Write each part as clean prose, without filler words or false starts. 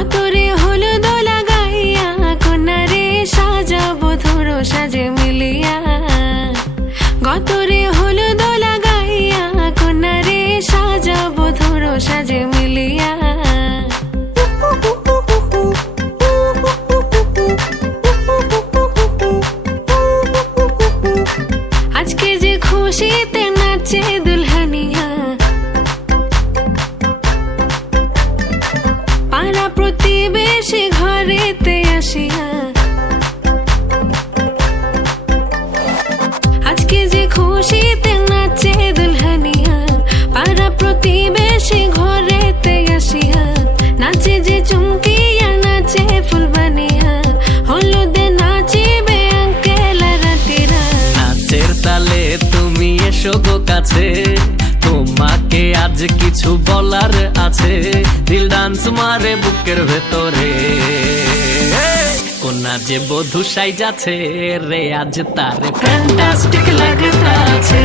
গতরে হলুদ লাগাইয়া কন্যারে সাজাবো ধরো সাজে মিলিয়া। গতরে হলুদ লাগাইয়া কন্যারে সাজাবো ধরো সাজে মিলিয়া। আজকে যে খুশিতে নাচে দুলহানিয়া, পাড়া প্রতিবেশী ঘরেতে আসিয়া। আজকে যে খুশিতে নাচে দুলহানিয়া, পাড়া প্রতিবেশী ঘরেতে আসিয়া। নাচে যে চুমকিয়া নাচে ফুলবানিয়া, হলুদে নাচিবে আঙ্কেল রাতিরা। নাচের তালে তুমি এসো গো কাছে, তোমাকে আজ কিছু বলার আছে। দিল ডান্স মারে বুকের ভেতরে, কোনা যে বধূ সাইজাছে রে আজ তারে ফ্যান্টাস্টিক লাগতাছে।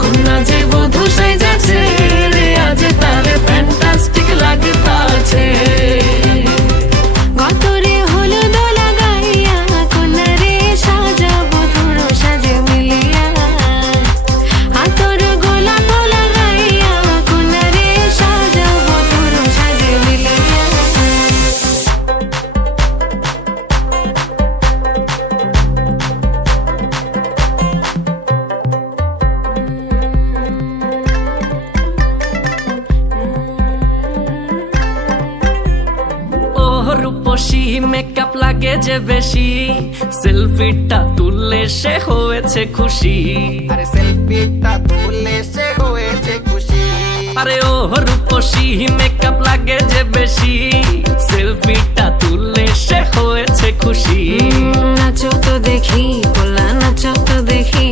কোনা যে বধূ সাইজাছে রে আজ তারে ফ্যান্টাস্টিক লাগতাছে। গতরে হলুদ লাগাইয়া কন্যারে সাজাবো ধরো সাজে মিলিয়া। হাতর গোলাপ লাগাইয়া কন্যারে সাজাবো ধরো সাজে মিলিয়া। রূপসী মেকআপ লাগে যে বেশি, সেলফিটা তুললে সে হয়েছে খুশি। আরে সেলফিটা তুললে সে হয়েছে খুশি। আরে ও রূপসী মেকআপ লাগে যে বেশি, সেলফিটা তুললে সে হয়েছে খুশি। নাচো তো দেখি পোলা নাচো তো দেখি,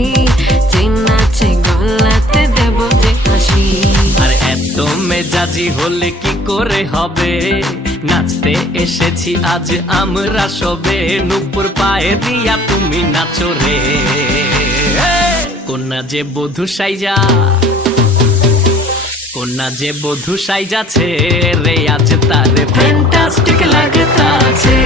যে নাচে গলাতে দেব যে হাসি। আর এত মেজাজি হলে কি করে হবে, নাচতে এসেছি আজ আমরা সবে। নুপুর পায়ে দিয়া তুমি নাচো রে, কোনা যে বধূ সাইজা, কোনা যে বধূ সাইজাছে রে আজ তারে ফ্যান্টাস্টিক লাগতাছে।